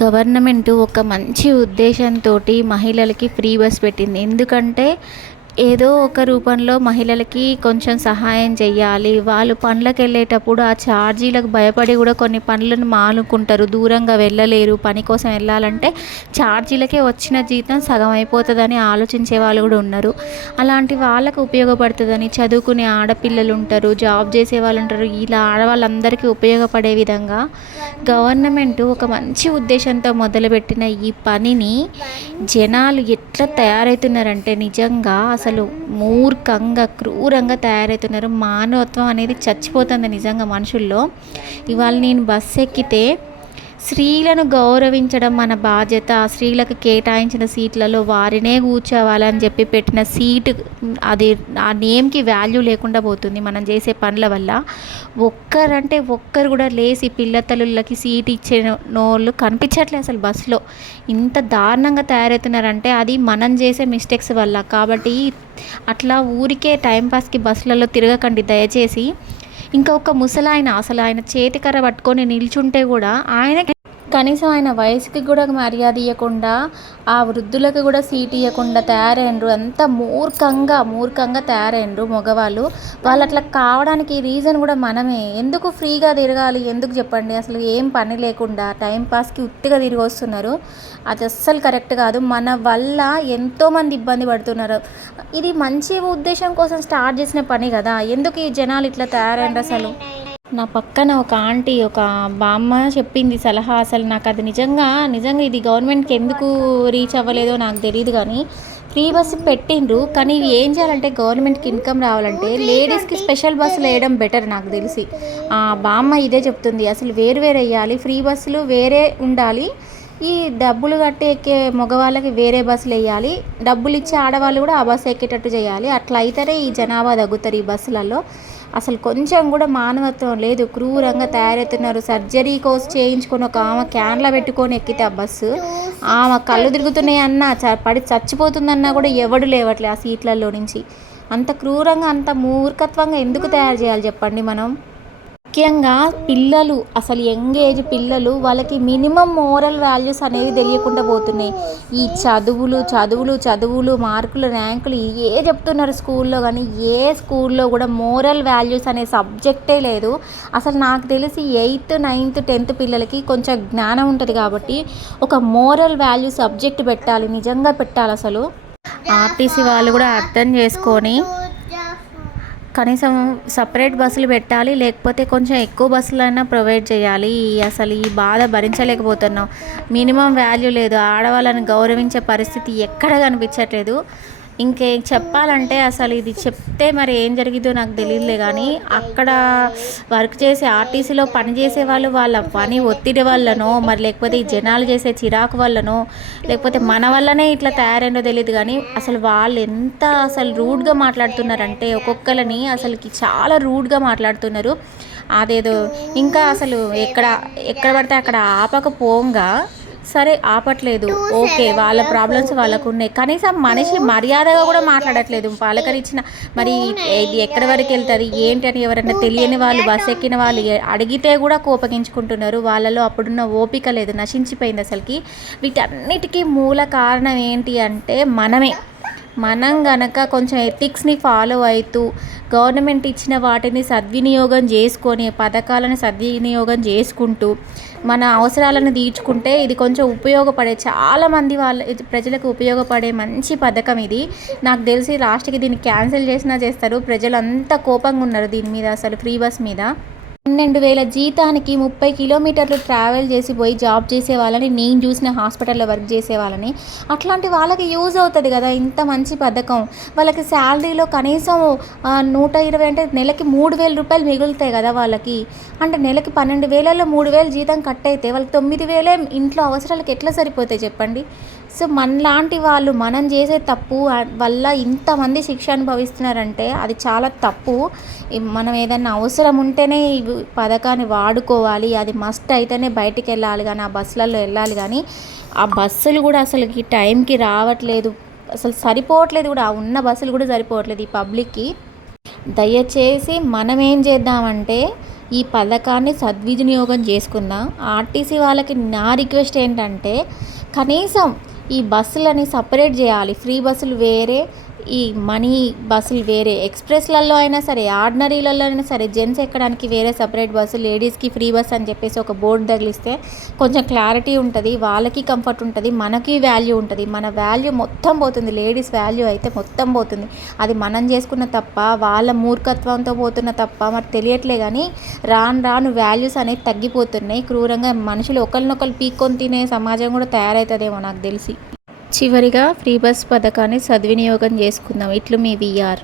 Government ఒక మంచి ఉద్దేశంతోటి మహిళలకి ఫ్రీ బస్ పెట్టింది. ఎందుకంటే ఏదో ఒక రూపంలో మహిళలకి కొంచెం సహాయం చేయాలి. వాళ్ళు పనులకెళ్ళేటప్పుడు ఆ ఛార్జీలకు భయపడి కూడా కొన్ని పనులను మానుకుంటారు. దూరంగా వెళ్ళలేరు. పని కోసం వెళ్ళాలంటే ఛార్జీలకే వచ్చిన జీతం సగం అయిపోతుందని ఆలోచించే వాళ్ళు కూడా ఉన్నారు. అలాంటి వాళ్ళకు ఉపయోగపడుతుందని చదువుకునే ఆడపిల్లలు ఉంటారు, జాబ్ చేసే వాళ్ళు ఉంటారు. ఇలా ఆడవాళ్ళందరికీ ఉపయోగపడే విధంగా గవర్నమెంట్ ఒక మంచి ఉద్దేశంతో మొదలుపెట్టిన ఈ పనిని జనాలు ఎట్లా తయారవుతున్నారంటే నిజంగా అసలు మూర్ఖంగా క్రూరంగా తయారవుతున్నారు. మానవత్వం అనేది చచ్చిపోతుంది నిజంగా మనుషుల్లో. ఇవాళ నేను బస్సు ఎక్కితే స్త్రీలను గౌరవించడం మన బాధ్యత. స్త్రీలకు కేటాయించిన సీట్లలో వారినే కూర్చోవాలని చెప్పి పెట్టిన సీటు అది ఆ నేమ్కి వాల్యూ లేకుండా పోతుంది మనం చేసే పనుల వల్ల. ఒక్కరు కూడా లేచి పిల్లతల్లులకి సీట్ ఇచ్చే వాళ్ళు కనిపించట్లేదు అసలు బస్సులో. ఇంత దారుణంగా తయారవుతున్నారంటే అది మనం చేసే మిస్టేక్స్ వల్ల. కాబట్టి అట్లా ఊరికే టైంపాస్కి బస్సులలో తిరగకండి దయచేసి. ఇంకా ఒక ముసలాయన అసలు ఆయన చేతికర్ర పట్టుకొని నిల్చుంటే కూడా ఆయన కనీసం ఆయన వయసుకి కూడా మర్యాద ఇవ్వకుండా ఆ వృద్ధులకు కూడా సీట్ ఇవ్వకుండా తయారైనరు. అంత మూర్ఖంగా తయారైనరు మగవాళ్ళు. వాళ్ళు అట్లా కావడానికి రీజన్ కూడా మనమే. ఎందుకు ఫ్రీగా తిరగాలి? ఎందుకు చెప్పండి? అసలు ఏం పని లేకుండా టైంపాస్కి ఉత్తిగా తిరిగి వస్తున్నారు. అది అస్సలు కరెక్ట్ కాదు. మన వల్ల ఎంతోమంది ఇబ్బంది పడుతున్నారు. ఇది మంచి ఉద్దేశం కోసం స్టార్ట్ చేసిన పని కదా. ఎందుకు ఈ జనాలు ఇట్లా తయారైనరు? అసలు నా పక్కన ఒక ఆంటీ, ఒక బామ్మ చెప్పింది సలహా. అసలు నాకు అది నిజంగా ఇది గవర్నమెంట్కి ఎందుకు రీచ్ అవ్వలేదో నాకు తెలియదు. కానీ ఫ్రీ బస్సు పెట్టిండ్రు, కానీ ఇవి ఏం చేయాలంటే గవర్నమెంట్కి ఇన్కమ్ రావాలంటే లేడీస్కి స్పెషల్ బస్సులు వేయడం బెటర్ నాకు తెలిసి. ఆ బామ్మ ఇదే చెప్తుంది. అసలు వేరు వేయాలి, ఫ్రీ బస్సులు వేరే ఉండాలి, ఈ డబ్బులు కట్టి ఎక్కే మగవాళ్ళకి వేరే బస్సులు వేయాలి, డబ్బులు ఇచ్చే ఆడవాళ్ళు కూడా ఆ బస్సు ఎక్కేటట్టు చేయాలి. అట్లా అయితేనే ఈ జనాభా తగ్గుతారు ఈ బస్సులలో. అసలు కొంచెం కూడా మానవత్వం లేదు. క్రూరంగా తయారవుతున్నారు. సర్జరీ కోర్స్ చేయించుకొని ఒక ఆమె క్యాన్లో పెట్టుకొని ఎక్కితే ఆ బస్సు ఆమె కళ్ళు తిరుగుతున్నాయన్నా పడి చచ్చిపోతుందన్నా కూడా ఎవడు లేవట్లే ఆ సీట్లలో నుంచి. అంత క్రూరంగా అంత మూర్ఖత్వంగా ఎందుకు తయారు చేయాలి చెప్పండి మనం? ముఖ్యంగా పిల్లలు, అసలు యంగ్ ఏజ్ పిల్లలు, వాళ్ళకి మినిమం మోరల్ వాల్యూస్ అనేవి తెలియకుండా పోతున్నాయి. ఈ చదువులు మార్కులు ర్యాంకులు ఏ చెప్తున్నారు స్కూల్లో, కానీ ఏ స్కూల్లో కూడా మోరల్ వాల్యూస్ అనే సబ్జెక్టే లేదు. అసలు నాకు తెలిసి 8th 9th 10th పిల్లలకి కొంచెం జ్ఞానం ఉంటుంది కాబట్టి ఒక మోరల్ వాల్యూ సబ్జెక్ట్ పెట్టాలి, నిజంగా పెట్టాలి. అసలు ఆర్టీసీ వాళ్ళు కూడా అర్థం చేసుకొని కనీసం సపరేట్ బస్సులు పెట్టాలి, లేకపోతే కొంచెం ఎక్కువ బస్సులైనా ప్రొవైడ్ చేయాలి. అసలు ఈ బాధ భరించలేకపోతున్నాం. మినిమం వాల్యూ లేదు. ఆడవాళ్ళని గౌరవించే పరిస్థితి ఎక్కడ కనిపించట్లేదు. ఇంకేం చెప్పాలంటే అసలు ఇది చెప్తే మరి ఏం జరిగిద్దో నాకు తెలియదులే. కానీ అక్కడ వర్క్ చేసే ఆర్టీసీలో పనిచేసే వాళ్ళు వాళ్ళ పని ఒత్తిడి వల్లనో, మరి లేకపోతే ఈ జనాలు చేసే చిరాకు వల్లనో, లేకపోతే మన వల్లనే ఇట్లా తయారైందో తెలియదు. కానీ అసలు వాళ్ళు ఎంత అసలు రూడ్గా మాట్లాడుతున్నారంటే ఒక్కొక్కరిని అసలుకి చాలా రూడ్గా మాట్లాడుతున్నారు. అదేదో ఇంకా అసలు ఎక్కడ పడితే అక్కడ ఆపకపోగా సరే ఆపట్లేదు, ఓకే, వాళ్ళ ప్రాబ్లమ్స్ వాళ్ళకు ఉన్నాయి. కనీసం మనిషి మర్యాదగా కూడా మాట్లాడట్లేదు. పలకరించిన మరి ఇది ఎక్కడి వరకు వెళ్తుంది ఏంటి అని ఎవరైనా తెలియని వాళ్ళు బస్సు ఎక్కిన వాళ్ళు అడిగితే కూడా కోపగించుకుంటున్నారు. వాళ్ళలో అప్పుడున్న ఓపిక లేదు, నశించిపోయింది అసలుకి. వీటన్నిటికీ మూల కారణం ఏంటి అంటే మనం గనక కొంచెం ఎథిక్స్ని ఫాలో అవుతూ గవర్నమెంట్ ఇచ్చిన వాటిని సద్వినియోగం చేసుకొని, పథకాలను సద్వినియోగం చేసుకుంటూ మన అవసరాలను తీర్చుకుంటే ఇది కొంచెం ఉపయోగపడే, చాలామంది ప్రజలకు ఉపయోగపడే మంచి పథకం ఇది. నాకు తెలిసి లాస్ట్కి దీన్ని క్యాన్సిల్ చేసినా చేస్తారు. ప్రజలు అంతా కోపంగా ఉన్నారు దీని మీద, అసలు ఫ్రీ బస్ మీద. 12,000 జీతానికి 30 కిలోమీటర్లు ట్రావెల్ చేసి పోయి జాబ్ చేసే వాళ్ళని నేను చూసిన, హాస్పిటల్లో వర్క్ చేసే వాళ్ళని. అట్లాంటి వాళ్ళకి యూజ్ అవుతుంది కదా ఇంత మంచి పథకం. వాళ్ళకి శాలరీలో కనీసం 120 అంటే నెలకి 3,000 రూపాయలు మిగులుతాయి కదా వాళ్ళకి. అంటే నెలకి 12,000లో 3,000 జీతం కట్ అయితే వాళ్ళకి 9,000 ఇంట్లో అవసరాలకు ఎట్లా సరిపోతాయి చెప్పండి? సో మనలాంటి వాళ్ళు మనం చేసే తప్పు వల్ల ఇంతమంది శిక్ష అనుభవిస్తున్నారంటే అది చాలా తప్పు. మనం ఏదైనా అవసరం ఉంటేనే ఈ పథకాన్ని వాడుకోవాలి. అది మస్ట్ అయితేనే బయటికి వెళ్ళాలి, కానీ ఆ బస్సులలో వెళ్ళాలి. కానీ ఆ బస్సులు కూడా అసలుకి టైంకి రావట్లేదు, అసలు సరిపోవట్లేదు కూడా. ఉన్న బస్సులు కూడా సరిపోవట్లేదు ఈ పబ్లిక్కి. దయచేసి మనం ఏం చేద్దామంటే ఈ పథకాన్ని సద్వినియోగం చేసుకుందాం. ఆర్టీసీ వాళ్ళకి నా రిక్వెస్ట్ ఏంటంటే కనీసం ఈ బస్సులని సపరేట్ చేయాలి. ఫ్రీ బస్సులు వేరే, ఈ మనీ బస్సులు వేరే. ఎక్స్ప్రెస్లలో అయినా సరే, ఆర్డినరీలలో అయినా సరే జెంట్స్ ఎక్కడానికి వేరే సపరేట్ బస్సు, లేడీస్కి ఫ్రీ బస్ అని చెప్పేసి ఒక బోర్డు తగిలిస్తే కొంచెం క్లారిటీ ఉంటుంది, వాళ్ళకి కంఫర్ట్ ఉంటుంది, మనకి వాల్యూ ఉంటుంది. మన వాల్యూ మొత్తం పోతుంది, లేడీస్ వాల్యూ అయితే మొత్తం పోతుంది. అది మనం చేసుకున్న తప్ప, వాళ్ళ మూర్ఖత్వంతో పోతున్న తప్ప మరి తెలియట్లే. కానీ రాను రాను వాల్యూస్ అనేవి తగ్గిపోతున్నాయి. క్రూరంగా మనుషులు ఒకరినొకరు పీక్కొని తినే సమాజం కూడా తయారవుతుందేమో నాకు తెలిసి. చివరిగా ఫ్రీ బస్ పథకాన్ని సద్వినియోగం చేసుకుందాం. ఇట్లు మీ విఆర్.